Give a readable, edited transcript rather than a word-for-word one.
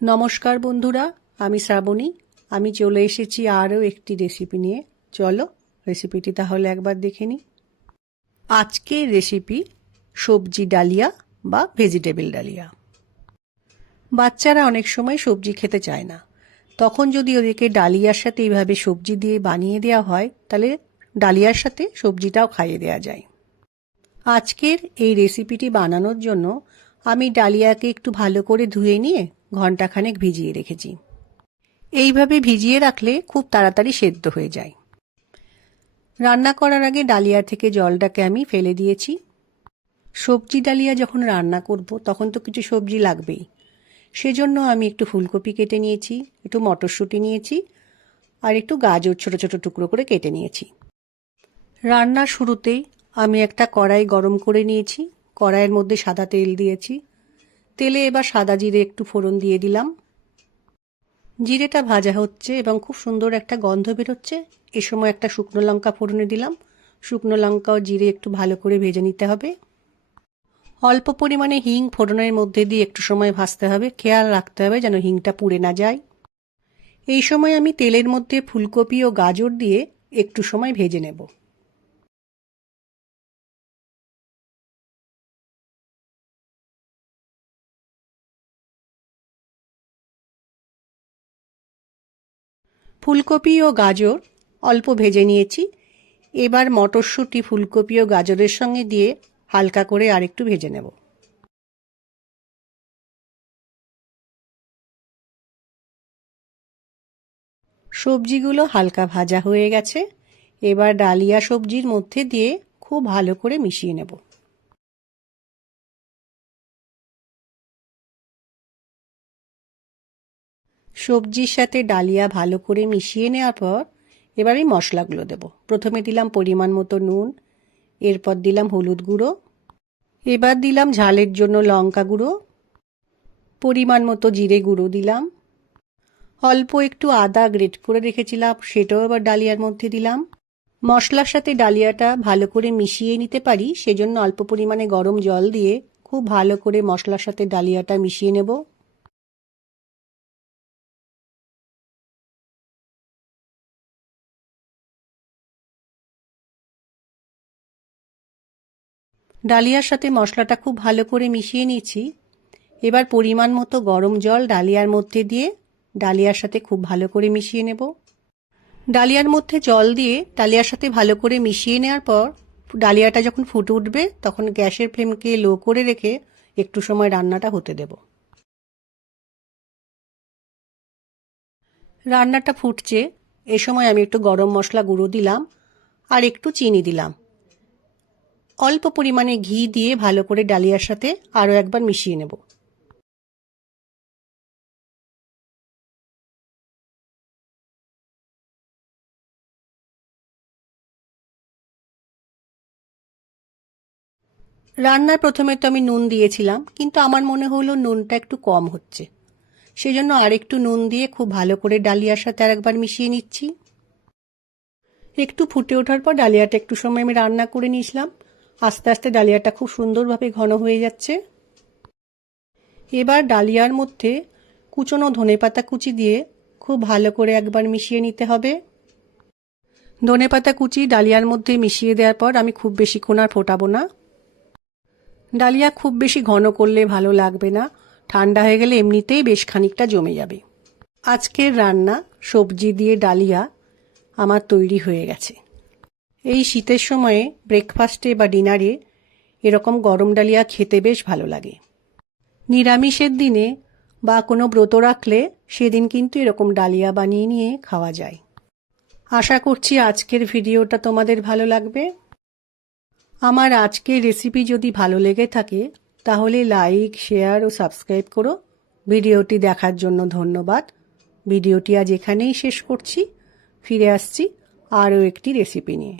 নমস্কার বন্ধুরা, আমি শ্রাবণী। আমি চলে এসেছি আরও একটি রেসিপি নিয়ে। চলো রেসিপিটি তাহলে একবার দেখে নিই। আজকের রেসিপি সবজি ডালিয়া বা ভেজিটেবল ডালিয়া। বাচ্চারা অনেক সময় সবজি খেতে চায় না, তখন যদি ওদেরকে ডালিয়ার সাথে এইভাবে সবজি দিয়ে বানিয়ে দেওয়া হয়, তাহলে ডালিয়ার সাথে সবজিটাও খাইয়ে দেওয়া যায়। আজকের এই রেসিপিটি বানানোর জন্য আমি ডালিয়াকে একটু ভালো করে ধুয়ে নিয়ে ঘন্টাখানেক ভিজিয়ে রেখেছি। এইভাবে ভিজিয়ে রাখলে খুব তাড়াতাড়ি সেদ্ধ হয়ে যায়। রান্না করার আগে ডালিয়া থেকে জলটাকে আমি ফেলে দিয়েছি। সবজি ডালিয়া যখন রান্না করব তখন তো কিছু সবজি লাগবেই, সেজন্য আমি একটু ফুলকপি কেটে নিয়েছি, একটু মটরশুঁটি নিয়েছি, আর একটু গাজর ছোট ছোট টুকরো করে কেটে নিয়েছি। রান্নার শুরুতেই আমি একটা কড়াই গরম করে নিয়েছি। কড়াইয়ের মধ্যে সাদা তেল দিয়েছি। তেলে এবার সাদা জিরে একটু ফোড়ন দিয়ে দিলাম। জিরেটা ভাজা হচ্ছে এবং খুব সুন্দর একটা গন্ধ বেরোচ্ছে। এ সময় একটা শুকনো লঙ্কা ফোড়নে দিলাম। শুকনো লঙ্কা ও জিরে একটু ভালো করে ভেজে নিতে হবে। অল্প পরিমাণে হিং ফোড়নের মধ্যে দিয়ে একটু সময় ভাজতে হবে। খেয়াল রাখতে হবে যেন হিংটা পুড়ে না যায়। এই সময় আমি তেলের মধ্যে ফুলকপি ও গাজর দিয়ে একটু সময় ভেজে নেব। ফুলকপি ও গাজর অল্প ভেজে নিয়েছি। এবার মটরশুঁটি ফুলকপি ও গাজরের সঙ্গে দিয়ে হালকা করে আরেকটু ভেজে নেব। সবজিগুলো হালকা ভাজা হয়ে গেছে। এবার ডালিয়া সবজির মধ্যে দিয়ে খুব ভালো করে মিশিয়ে নেব। সবজির সাথে ডালিয়া ভালো করে মিশিয়ে নেওয়ার পর এবার এই মশলাগুলো দেব। প্রথমে দিলাম পরিমাণ মতো নুন, এরপর দিলাম হলুদ গুঁড়ো, এবার দিলাম ঝালের জন্য লঙ্কা গুঁড়ো, পরিমাণ মতো জিরে গুঁড়ো দিলাম, অল্প একটু আদা গ্রেট করে রেখেছিলাম সেটাও এবার ডালিয়ার মধ্যে দিলাম। মশলার সাথে ডালিয়াটা ভালো করে মিশিয়ে নিতে পারি সেজন্য অল্প পরিমাণে গরম জল দিয়ে খুব ভালো করে মশলার সাথে ডালিয়াটা মিশিয়ে নেব। ডালিয়ার সাথে মশলাটা খুব ভালো করে মিশিয়ে নিয়েছি। এবার পরিমাণ মতো গরম জল ডালিয়ার মধ্যে দিয়ে ডালিয়ার সাথে খুব ভালো করে মিশিয়ে নেব। ডালিয়ার মধ্যে জল দিয়ে ডালিয়ার সাথে ভালো করে মিশিয়ে নেওয়ার পর ডালিয়াটা যখন ফুটে উঠবে তখন গ্যাসের ফ্লেমকে লো করে রেখে একটু সময় রান্নাটা হতে দেব। রান্নাটা ফুটছে, এ সময় আমি একটু গরম মশলা গুঁড়ো দিলাম আর একটু চিনি দিলাম। অল্প পরিমাণে ঘি দিয়ে ভালো করে ডালিয়ার সাথে আরও একবার মিশিয়ে নেব। রান্নার প্রথমে তো আমি নুন দিয়েছিলাম, কিন্তু আমার মনে হলো নুনটা একটু কম হচ্ছে, সেজন্য আরেকটু নুন দিয়ে খুব ভালো করে ডালিয়ার সাথে আরেকবার মিশিয়ে নিচ্ছি। একটু ফুটে ওঠার পর ডালিয়াটা একটু সময় আমি রান্না করে নিয়েছিলাম। আস্তে আস্তে ডালিয়াটা খুব সুন্দরভাবে ঘন হয়ে যাচ্ছে। এবার ডালিয়ার মধ্যে কুচনো ধনেপাতা কুচি দিয়ে খুব ভালো করে একবার মিশিয়ে নিতে হবে। ধনেপাতা কুচি ডালিয়ার মধ্যে মিশিয়ে দেওয়ার পর আমি খুব বেশিক্ষণ আর ফোটাবো না। ডালিয়া খুব বেশি ঘন করলে ভালো লাগবে না, ঠান্ডা হয়ে গেলে এমনিতেই বেশ খানিকটা জমে যাবে। আজকের রান্না সবজি দিয়ে ডালিয়া আমার তৈরি হয়ে গেছে। এই শীতের সময়ে ব্রেকফাস্টে বা ডিনারে এরকম গরম ডালিয়া খেতে বেশ ভালো লাগে। নিরামিষের দিনে বা কোনো ব্রত রাখলে সেদিন কিন্তু এরকম ডালিয়া বানিয়ে নিয়ে খাওয়া যায়। আশা করছি আজকের ভিডিওটা তোমাদের ভালো লাগবে। আমার আজকের রেসিপি যদি ভালো লেগে থাকে তাহলে লাইক, শেয়ার ও সাবস্ক্রাইব করো। ভিডিওটি দেখার জন্য ধন্যবাদ। ভিডিওটি আজ এখানেই শেষ করছি। ফিরে আসছি আরও একটি রেসিপি নিয়ে।